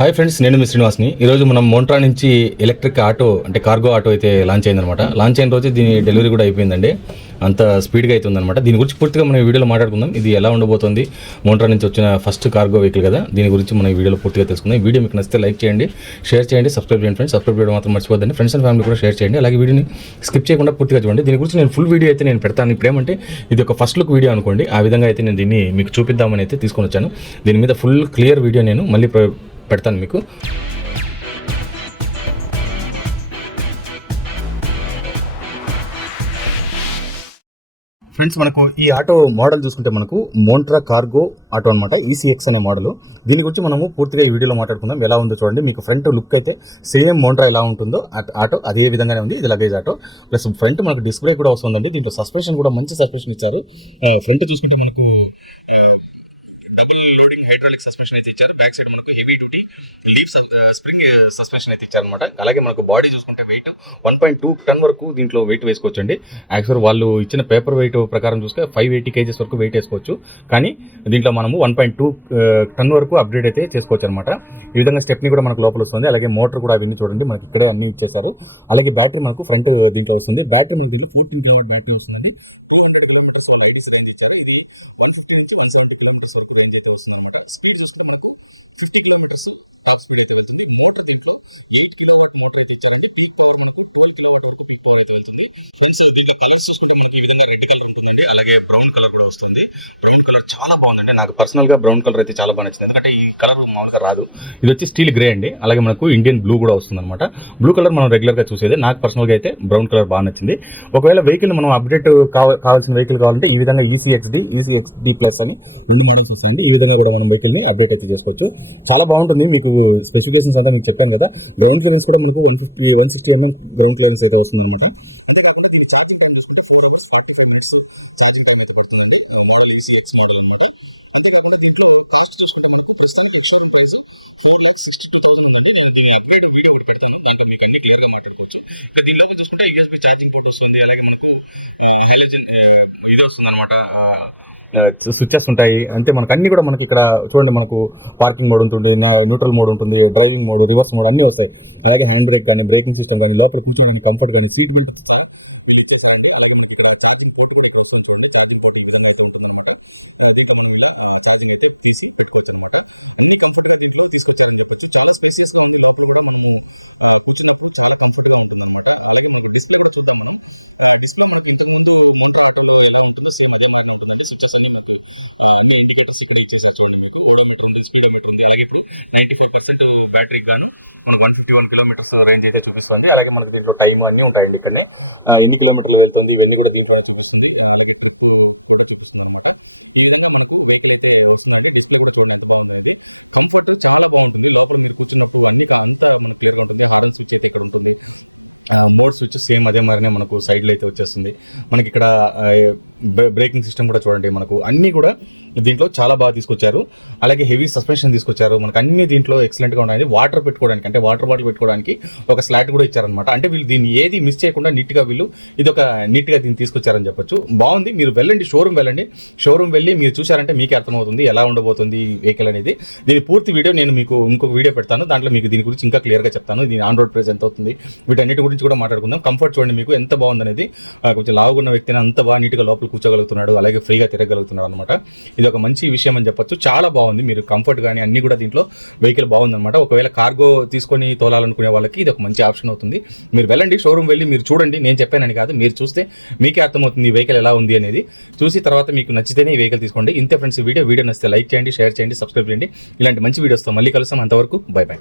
Hi friends, నేను మీ శ్రీనివాస్ని. ఈరోజు మనం మోంట్రా నుంచి ఎలక్ట్రిక్ ఆటో అంటే కార్గో ఆటో అయితే లాంచ్ అయిందనమాట. లాంచ్ అయిన రోజు దీని డెలివరీ కూడా అయిపోయిందండి. అంత స్పీడ్గా అయితే ఉందన్నమాట. దీని గురించి పూర్తిగా మనం ఈ వీడియోలో మాట్లాడుకుందాం. ఇది ఎలా ఉండబోతుంది, మోంట్రా నుంచి వచ్చిన ఫస్ట్ కార్గో వెహికల్ కదా, దీని గురించి మనం ఈ వీడియోలో పూర్తిగా తెలుసుకుందాం. ఈ వీడియో మీకు నచ్చితే లైక్ చేయండి, షేర్ చేయండి, సబ్స్క్రైబ్ చేయండి ఫ్రెండ్స్. సబ్స్క్రైబ్ చేయడం మాత్రం మర్చిపోద్దండి. ఫ్రెండ్స్ అండ్ ఫ్యామిలీ కూడా షేర్ చేయండి. అలాగే వీడియోని స్కిప్ చేయకుండా పూర్తిగా చూడండి. దీని గురించి నేను ఫుల్ వీడియో అయితే నేను పెడతాను. ఇప్పుడు ఏమంటే ఇది ఒక ఫస్ట్ లుక్ వీడియో అనుకోండి, ఆ విధంగా అయితే నేను దీన్ని మీకు చూపిద్దామని అయితే తీసుకొని వచ్చాను. దీని మీద ఫుల్ క్లియర్ వీడియో నేను మళ్ళీ పెడతాను మీకు. ఫ్రెండ్స్, మనకు ఈ ఆటో మోడల్ చూసుకుంటే మనకు మోంట్రా కార్గో ఆటో అనమాట, ఈసీఎక్స్ అనే మోడల్. దీని గురించి మనము పూర్తిగా ఈ వీడియోలో మాట్లాడుకుందాం. ఎలా ఉందో చూడండి. మీకు ఫ్రంట్ లుక్ అయితే సేమ్ మోంట్రా ఎలా ఉంటుందో ఆటో అదే విధంగానే ఉంది. ఇది లగేజ్ ఆటో ప్లస్ ఫ్రంట్ మనకు డిస్క్ బ్రేక్ కూడా వస్తుందండి. దీంట్లో సస్పెన్షన్ కూడా మంచి సస్పెన్షన్ ఇచ్చారు. ఫ్రంట్ చూసుకుంటే మనకు డబుల్ లోడింగ్ హైడ్రాలిక్ సస్పెన్షన్ అయితే ఇచ్చారు. బ్యాక్ సైడ్ మనకు heavy duty leave spring suspension అయితే ఇచ్చారనమాట. అలాగే మనకు బాడీ చూసుకుంటే వెయిట్ 1.2 టన్ వరకు దీంట్లో వెయిట్ వేసుకోవచ్చండి. యాక్చువల్ వాళ్ళు ఇచ్చిన పేపర్ వెయిట్ ప్రకారం చూస్తే 580 kgs వరకు వెయిట్ వేసుకోవచ్చు. కానీ దీంట్లో మనము 1.2 టన్ వరకు అప్గ్రేడ్ అయితే చేసుకోవచ్చు అనమాట. ఈ విధంగా స్టెప్ని కూడా మనకు లోపల వస్తుంది. అలాగే మోటార్ కూడా అవన్నీ చూడండి, మనకి ఇక్కడే అన్ని ఇచ్చేసారు. అలాగే బ్యాటరీ మనకు ఫ్రంట్ దీంట్లో వస్తుంది. బ్యాటరీ మనకు దీంట్లో 14 kW బ్యాటరీ వస్తుందండి. 200 km వాళ్ళు ఐడీసీ రేంజ్ ఇచ్చారు. ఇది 150 నుంచి 170 km వరకు రేంజ్ అయితే వస్తుందన్నమాట. స్పీడ్ చూసుకుంటే మనకు 50 km టాప్ స్పీడ్ అయితే వెళ్తుంది. మోటార్ దీంట్లో 8 kW మోటార్ అయితే ఇచ్చారండి. పీక్ పవర్ మనకు 12 kW వరకు పీక్ పవర్ అయితే వెళ్తుంది. ఫ్రెండ్స్, దీంట్లో కలర్స్ చూసుకుంటే మనకి ఈ విధంగా రెడ్ కలర్ ఉంటుందండి. అలాగే బ్రౌన్ కలర్ కూడా వస్తుంది. బ్రౌన్ కలర్ చాలా బాగుందండి. నాకు పర్సనల్గా బ్రౌన్ కలర్ అయితే చాలా బాగా నచ్చింది. ఎందుకంటే ఈ కలర్ మామూలుగా రాదు. ఇది వచ్చి స్టీల్ గ్రే అండి. అలాగే మనకు ఇండియన్ బ్లూ కూడా వస్తుంది అనమాట. బ్లూ కలర్ మనం రెగ్యులర్గా చూసేది. నాకు పర్సనల్గా అయితే బ్రౌన్ కలర్ బాగా నచ్చింది. ఒకవేళ వెహికల్ మనం అప్డేట్ కావాల్సిన వెహికల్ కావాలంటే ఈ విధంగా ఈసీఎక్స్డి ప్లస్ అని 2 మోడల్స్ వస్తాయండి. ఈ విధంగా కూడా మనం వెహికల్ని అప్డేట్ అయితే చేసుకోవచ్చు. చాలా బాగుంటుంది. మీకు స్పెసిఫికేషన్స్ అంతా మీకు చెప్పాను కదా. గ్రౌండ్ క్లియరెన్స్ కూడా మనకు 160 mm గ్రౌండ్ క్లియరెన్స్ అయితే వస్తుందన్నమాట. అంతేకాకుండా దీని ఛార్జింగ్ టైం చూసుకుంటే 4 hours 45 minutes ఛార్జింగ్ టైం అయితే పడుతుందండి. మోడల్ ఈసీఎక్స్ మోడల్ అనమాట. అంతేకాకుండా దీంట్లో కాస్ట్ చూసుకుంటే మనకు ప్రస్తుతానికి ఎక్స్షోరూమ్ ప్రైస్ 4,62,000 ఉందండి. నేను దీని అప్గ్రేడ్ వీడియో ఒకటి పెడతాను, దాంట్లో మీకు అన్ని క్లియర్గా మాట్లాడుకోవచ్చు. ఇంకా దీని లోపల చూసుకుంటే యూఎస్బీ ఛార్జింగ్ పోర్ట్ వస్తుంది. అలాగే మనకు హైలోజన్ ఇది వస్తుంది అనమాట, స్విచ్చెస్ ఉంటాయి. అంతే మనకు అన్ని కూడా మనకి ఇక్కడ చూడండి, మనకు పార్కింగ్ మోడ్ ఉంటుంది, న్యూట్రల్ మోడ్ ఉంటుంది, డ్రైవింగ్ మోడ్, రివర్స్ మోడ్ అన్నీ వస్తాయి. అలాగే హ్యాండ్ బ్రేక్ కానీ, బ్రేకింగ్ సిస్టమ్ కానీ, లోపల కూర్చోవడానికి కంఫర్ట్ కానీ, సీట్ బెల్ట్ సహా వీళ్ళు ఇచ్చేసారండి. అలాగే మనకి ఇక్కడ ఛార్జింగ్ పోర్ట్ కూడా ఇక్కడ వస్తుంది చూడండి. ఛార్జింగ్ పోర్ట్ ఈ విధంగా అయితే ఉంటుందన్నమాట. దీంట్లో మనం ఇలా ఛార్జింగ్ అయితే తీసి పెట్టుకోవచ్చు అనమాట. అన్ని కంఫర్ట్గా దీంట్లో తీసుకొచ్చారని చెప్పొచ్చు. చాలా స్పేసియస్గా ఉంది. లోపల కూడా మనము కూర్చున్నప్పుడు చాలా కంఫర్ట్గా ఉంటుందన్నమాట. అలాగే మనకు డిస్ప్లే కూడా చూద్దాం మనం. డిస్ప్లే మనకు ఇంతకుముందు మోంట్రా ఆటోలో ఎలా ఉంటుందో సేమ్ అదే మారినే ఉంటుందండి. స్విచ్చెస్ అన్ని మనకు అన్ని ఇండికేటర్స్ ఇక్కడ ఇచ్చేసారు చూడండి. మీకు ఓడోమీటర్ ఉంది, స్పీడోమీటర్ ఉంది. అలాగే ఇప్పుడు 94% బ్యాటరీకి గాను మనకు 151 km రేంజ్ అయితే చూపిస్తుంది. అలాగే మనకు దీంట్లో టైం అన్నీ ఉంటాయండి. ఇక్కడనే ఎన్ని కిలోమీటర్లు వెళ్తుంది ఇవన్నీ కూడా దీంట్లోనే చూపిస్తుంది. అలాగే ట్రిప్ కూడా చూపిస్తుంది అనమాట. ఈ విధంగా మనకు వెహికల్ అయితే వస్తుందండి. డిస్ప్లే కూడా చూడండి ఎంత బాగుంది అనేది. కంఫర్ట్ చాలా బాగుంటుంది. లోపల మీరు కూర్చున్నప్పుడు అన్ని అంతా మనకు క్లియర్గా ఉంటుంది. హారన్ స్విచ్ అయితే ఇక్కడ ఉంటుంది. మోడ్ స్విచ్ సేమ్ అదే మరినే మనకు సైడ్లో అయితే వచ్చేస్తుంది. మనకి ఇక్కడ బ్రేకింగ్ సిస్టమ్ కూడా చూడండి. మనకు అన్నీ కూడా దీంట్లో చాలా బాగా తీసుకొచ్చారు. అలాగే హెవీ సస్పెన్షన్ తీసుకొచ్చారు. మనకు అన్ని దీంట్లో ఎక్సలెంట్గా ఉన్నాయి. వాటర్ పెట్టుకోవడానికి, అంటే వాటర్ బాటిల్ పెట్టుకోవడానికి ఒక స్లాట్ కూడా ఇచ్చారనమాట. అంటే వీళ్ళు దీన్ని ఏది మిస్ చేయకుండా నీట్గా వీళ్ళు ఇది ఒక నీట్గా దీన్ని తీసుకొచ్చారని చెప్పొచ్చు. బాగుంది. మీరు వెళ్ళండి, షోరూమ్ వెళ్ళండి. షోరూమ్ వెళ్ళి మీరు చూసారంటే మీకే అర్థమవుతుంది ఎలా ఉండబోతుంది వెహికల్ అనేది. దీని పూర్తి వీడియో నేను మీకు ఇంకొక వీడియో పెడతాను. దాంట్లో మీకు దీని గురించి ఇంకా క్లియర్గా చెప్తాను. దీని ఆన్ రోడ్ ప్రైస్ ఎంత అవుతుంది, వీటన్నిటి గురించి కూడా మాట్లాడుకుందాం. కంఫర్ట్ చూడండి మీకు ఎంత బాగుంది అనేది. కొంచెం లావుగున్న వ్యక్తిని అంత బాగా నీట్గా లోపల కూర్చోగలుగుతున్నాడు, అలాగే ఫ్రీగా తిరగలుగుతున్నాడు అనమాట. ఇది ఒక మంచి విషయం అని చెప్పొచ్చు. చాలా బాగుంది. మీరు కంఫర్ట్ కానీ అన్ని కూడా దీంట్లో వెహికల్ బాగుందన్నమాట. ఒకవేళ కార్గో తీసుకొని తోలాలనుకునే వాళ్ళకి ఇది ఒక మంచి ఆప్షన్ అవుతుంది. మీరు వెళ్ళండి, షోరూమ్ వెళ్ళి మీరు చూడండి. నేను చెప్పానని కాదు, మీరు చూస్తే మీకే అర్థమవుతుంది ఈ వెహికల్ ఎలా ఉంది అనేది. చూసి తర్వాత మీకు నచ్చితేనే ఈ వెహికల్ తీసుకోండి. ఇంతే ఫ్రెండ్స్, వీడియో నచ్చితే లైక్ చేయండి, షేర్ చేయండి, సబ్స్క్రైబ్ చేయండి. ఇలాంటి మంచి వీడియోస్తో మళ్ళీ కలుస్తాం. అంతవరకు బై బై.